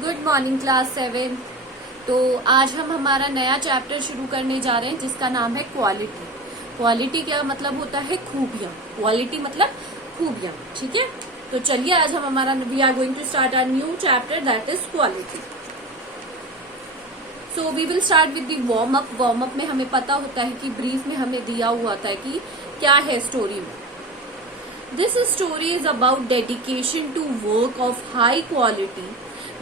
Good morning class 7। तो आज हम हमारा नया चैप्टर शुरू करने जा रहे हैं जिसका नाम है क्वालिटी। क्वालिटी क्या मतलब होता है? खूबियां। क्वालिटी मतलब खूबियां। ठीक है, तो चलिए आज हम हमारा we are going to start our new chapter that is quality. So we will start with the warm up. Warm up में हमें पता होता है कि ब्रीफ में हमें दिया हुआ था कि क्या है स्टोरी में। This story is about dedication to work of high quality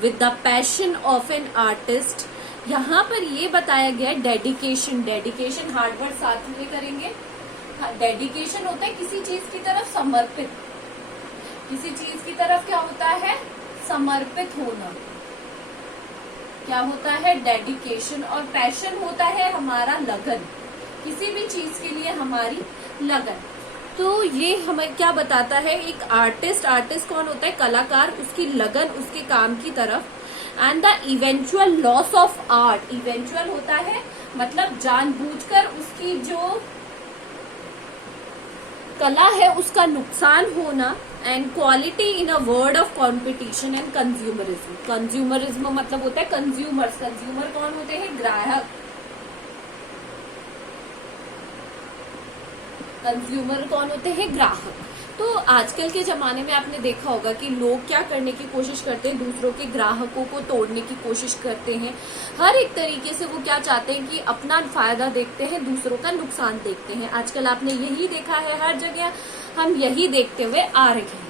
with the passion of an artist. यहाँ पर ये बताया गया डेडिकेशन। डेडिकेशन हार्डवर्ड साथ में करेंगे। डेडिकेशन होता है किसी चीज की तरफ समर्पित। किसी चीज की तरफ क्या होता है? समर्पित होना। क्या होता है? डेडिकेशन। और पैशन होता है हमारा लगन, किसी भी चीज के लिए हमारी लगन। तो ये हमें क्या बताता है? एक आर्टिस्ट, आर्टिस्ट कौन होता है? कलाकार, उसकी लगन उसके काम की तरफ। And the eventual loss of art. Eventual होता है मतलब जानबूझकर उसकी जो कला है उसका नुकसान होना। And quality in a word of competition and consumerism. Consumerism मतलब होता है कंज्यूमर्स। कंज्यूमर कौन होते हैं? ग्राहक। कंज्यूमर कौन होते हैं? ग्राहक। तो आजकल के जमाने में आपने देखा होगा कि लोग क्या करने की कोशिश करते हैं? दूसरों के ग्राहकों को तोड़ने की कोशिश करते हैं। हर एक तरीके से वो क्या चाहते हैं कि अपना फायदा देखते हैं, दूसरों का नुकसान देखते हैं। आजकल आपने यही देखा है, हर जगह हम यही देखते हुए आ रहे हैं।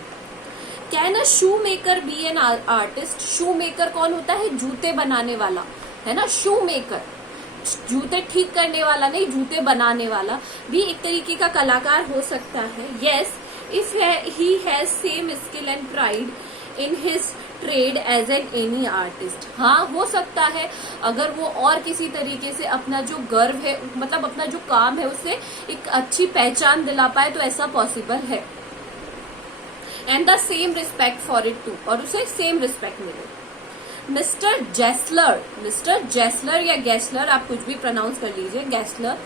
Can a shoe maker be an artist? Shoe maker कौन होता है? जूते बनाने वाला, है ना। शू मेकर जूते ठीक करने वाला नहीं, जूते बनाने वाला भी एक तरीके का कलाकार हो सकता है। Yes, if he has same skill and pride in his trade as an any artist. हाँ, हो सकता है अगर वो और किसी तरीके से अपना जो गर्व है, मतलब अपना जो काम है, उससे एक अच्छी पहचान दिला पाए तो ऐसा पॉसिबल है। And the same respect for it too, और उसे सेम रिस्पेक्ट मिले। मिस्टर जेस्लर, मिस्टर जेस्लर या गैसलर, आप कुछ भी प्रोनाउंस कर लीजिए, Gessler,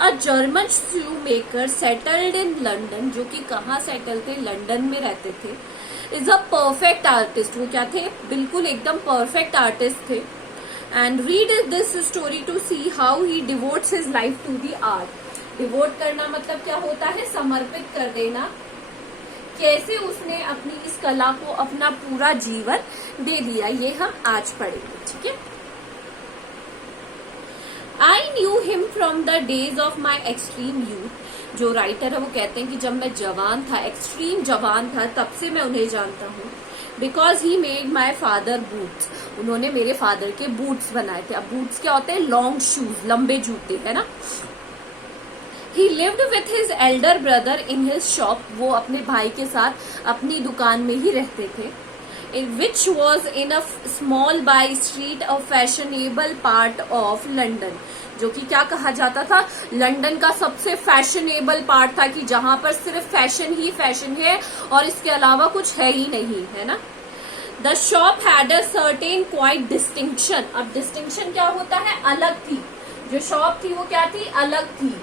a German shoe maker settled in London, जो कि कहाँ सेटल थे? लंदन में रहते थे। Is a perfect artist. वो क्या थे? बिल्कुल एकदम परफेक्ट आर्टिस्ट थे। And read this story to see how he devotes his life to the art. Devote करना मतलब क्या होता है? समर्पित कर देना। कैसे उसने अपनी इस कला को अपना पूरा जीवन दे दिया, ये हम आज पढ़ेंगे। ठीक है। I knew him from the days of my extreme youth. जो राइटर है वो कहते हैं कि जब मैं जवान था, एक्सट्रीम जवान था, तब से मैं उन्हें जानता हूँ। Because he made my father boots. उन्होंने मेरे फादर के बूट्स बनाए थे। अब बूट्स क्या होते हैं? लॉन्ग शूज, लंबे जूते, है ना। He lived with his elder brother in his shop. वो अपने भाई के साथ अपनी दुकान में ही रहते थे। Which was in a small by street of fashionable part of London. जो कि क्या कहा जाता था? लंदन का सबसे फैशनेबल पार्ट था, कि जहां पर सिर्फ फैशन ही फैशन है और इसके अलावा कुछ है ही नहीं, है ना। The shop had a certain quite distinction. अब डिस्टिंक्शन क्या होता है? अलग थी। जो शॉप थी वो क्या थी? अलग थी।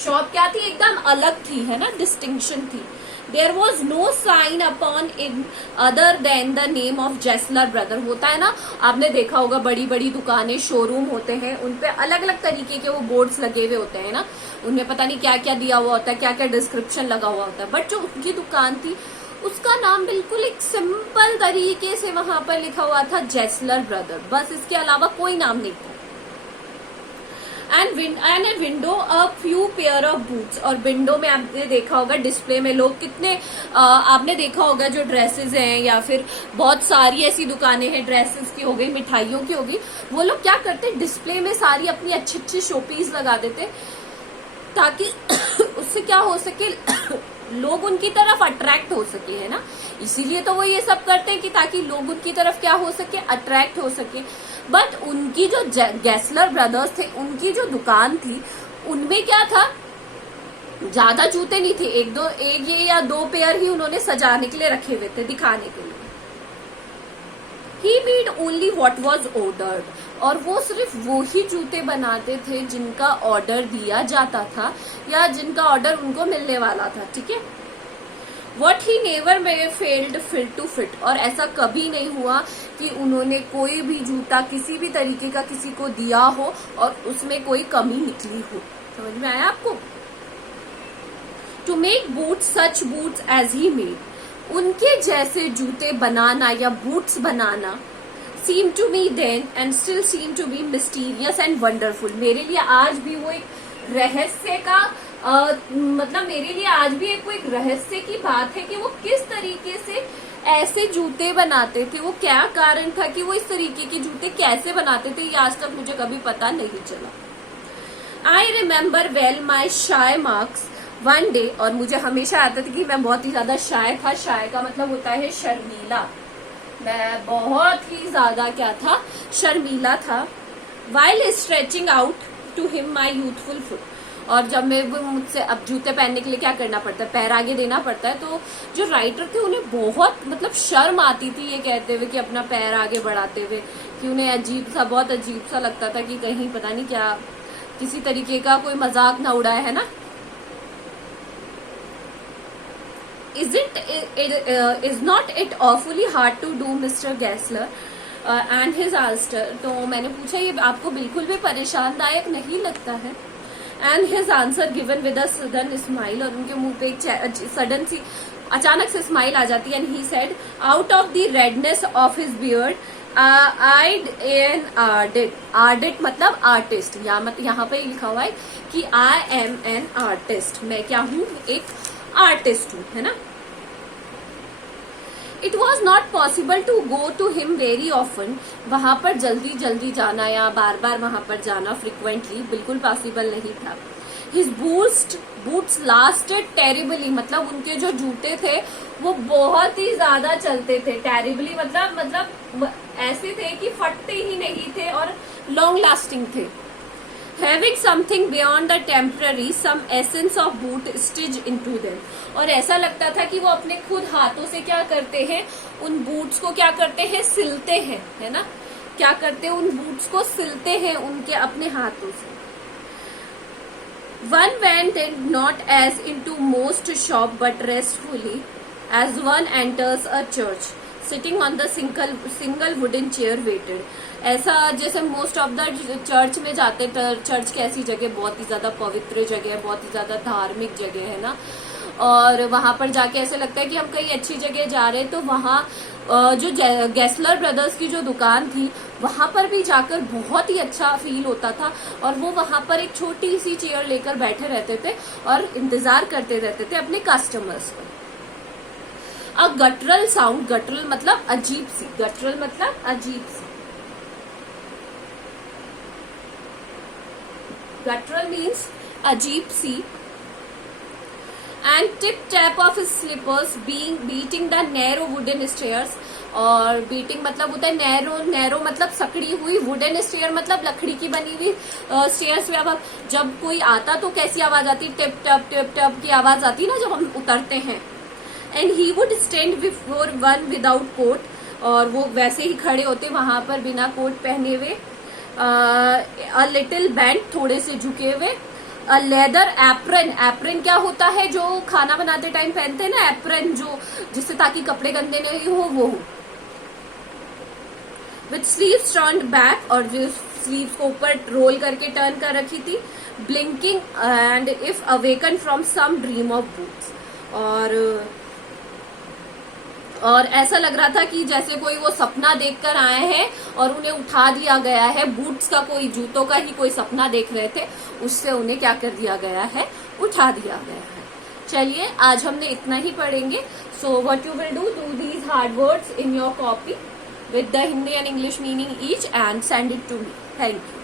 शॉप क्या थी? एकदम अलग थी, है ना, डिस्टिंक्शन थी। There was no sign upon in other than the name of Jessler brother. होता है ना, आपने देखा होगा बड़ी बड़ी दुकानें, शोरूम होते हैं, उनपे अलग अलग तरीके के वो बोर्ड्स लगे हुए होते हैं ना। उनमें पता नहीं क्या क्या दिया हुआ होता है, क्या क्या डिस्क्रिप्शन लगा हुआ होता है। बट जो उनकी दुकान थी उसका नाम बिल्कुल एक सिंपल तरीके से वहां पर लिखा हुआ था, जेस्लर ब्रदर। बस इसके अलावा कोई नाम नहीं था। And a window a few pair of boots. और विंडो में आपने देखा होगा डिस्प्ले में लोग कितने आपने देखा होगा जो ड्रेसेस हैं, या फिर बहुत सारी ऐसी दुकानें हैं, ड्रेसेस की हो गई, मिठाइयों की हो गई, वो लोग क्या करते हैं? डिस्प्ले में सारी अपनी अच्छी अच्छी शोपीस लगा देते, ताकि उससे क्या हो सके, लोग उनकी तरफ अट्रैक्ट हो सके, है ना। इसीलिए तो वो ये सब करते हैं कि ताकि लोग उनकी तरफ क्या हो सके? अट्रैक्ट हो सके। बट उनकी जो गैसलर ब्रदर्स थे, उनकी जो दुकान थी, उनमें क्या था? ज्यादा जूते नहीं थे, एक ये या दो पेयर ही उन्होंने सजाने के लिए रखे हुए थे, दिखाने के लिए। He made only what was ordered. और वो सिर्फ वो ही जूते बनाते थे जिनका ऑर्डर दिया जाता था, या जिनका ऑर्डर उनको मिलने वाला था। ठीक है। What he never failed fit to fit, और ऐसा कभी नहीं हुआ कि उन्होंने कोई भी जूता किसी भी तरीके का किसी को दिया हो और उसमें कोई कमी निकली हो। समझ में आया आपको? To make boots such boots as he made, उनके जैसे जूते बनाना या boots banana seem to me then and still seem to be mysterious and wonderful, मेरे लिए आज भी वो एक रहस्य का मतलब मेरे लिए आज भी एक कोई रहस्य की बात है कि वो किस तरीके से ऐसे जूते बनाते थे, वो क्या कारण था कि वो इस तरीके के जूते कैसे बनाते थे, ये आज तक मुझे कभी पता नहीं चला। I remember well my shy marks one day, और मुझे हमेशा आता था कि मैं बहुत ही ज्यादा शाय था। शाय का मतलब होता है शर्मीला, मैं बहुत ही ज्यादा क्या था, शर्मीला था। While stretching out to him my youthful foot, और जब मैं वो मुझसे अब जूते पहनने के लिए क्या करना पड़ता है, पैर आगे देना पड़ता है, तो जो राइटर थे उन्हें बहुत मतलब शर्म आती थी ये कहते हुए कि अपना पैर आगे बढ़ाते हुए, कि उन्हें अजीब सा, बहुत अजीब सा लगता था कि कहीं पता नहीं क्या किसी तरीके का कोई मजाक ना उड़ाए, है ना। Is not it awfully hard to do, Mr. Gessler and his ulster? तो मैंने पूछा ये आपको बिल्कुल भी परेशानदायक नहीं लगता है? And his answer given with a sudden smile, और उनके मुंह पे एक सडन सी अचानक से स्माइल आ जाती है। And he said out of the redness of his beard I'd an ardent मतलब आर्टिस्ट, यहाँ पे लिखा हुआ है कि I am an artist, मैं क्या हूँ, एक आर्टिस्ट हूँ, है ना। It was not possible to go to him very often, वहां पर जल्दी जल्दी जाना या बार बार वहां पर जाना frequently बिल्कुल पॉसिबल नहीं था। His boots lasted terribly, मतलब उनके जो जूते थे वो बहुत ही ज्यादा चलते थे। terribly मतलब ऐसे थे कि फटते ही नहीं थे और लॉन्ग लास्टिंग थे। Having something beyond the temporary, some essence of boot stitched into them, और ऐसा लगता था कि वो अपने खुद हाथों से क्या करते हैं, उन बूट्स को क्या करते हैं, सिलते हैं, है ना। क्या करते हैं, उन बूट्स को सिलते हैं उनके अपने हाथों से। One went in not as into most shop but restfully as one enters a church, sitting on the single wooden chair waited, ऐसा जैसे मोस्ट ऑफ द चर्च में जाते, चर्च कैसी जगह, बहुत ही ज्यादा पवित्र जगह है, बहुत ही ज्यादा धार्मिक जगह है ना, और वहां पर जाके ऐसे लगता है कि हम कहीं अच्छी जगह जा रहे हैं। तो वहां जो गैसलर ब्रदर्स की जो दुकान थी वहां पर भी जाकर बहुत ही अच्छा फील होता था, और वो वहां पर एक छोटी सी चेयर लेकर बैठे रहते थे और इंतजार करते रहते थे अपने कस्टमर्स को। अ गटरल साउंड, गटरल मतलब अजीब सी, गटरल मतलब अजीब सी, guttural means अजीब सी। and tip tap of his slippers beating the narrow wooden stairs, और beating मतलब होता है narrow मतलब सकड़ी हुई, wooden stair मतलब लकड़ी की बनी हुई stairs पे जब कोई आता तो कैसी आवाज आती, टिप टप की आवाज आती ना जब हम उतरते हैं। and he would stand before one without coat, और वो वैसे ही खड़े होते वहां पर बिना कोट पहने हुए। अ लिटिल बैंड, थोड़े से झुके हुए। अ लेदर एप्रन, एप्रन क्या होता है जो खाना बनाते टाइम पहनते हैं ना, एप्रन जो जिससे ताकि कपड़े गंदे नहीं हो वो हो। विथ स्लीव्स टर्न्ड बैक, और जो स्लीव्स को ऊपर रोल करके टर्न कर रखी थी। Blinking and if awaken from some dream of boots, और ऐसा लग रहा था कि जैसे कोई वो सपना देखकर आए हैं और उन्हें उठा दिया गया है, बूट्स का कोई, जूतों का ही कोई सपना देख रहे थे, उससे उन्हें क्या कर दिया गया है, उठा दिया गया है। चलिए आज हमने इतना ही पढ़ेंगे। So what you will do these hard words in your copy with the Hindi and English meaning each and send it to me. Thank you.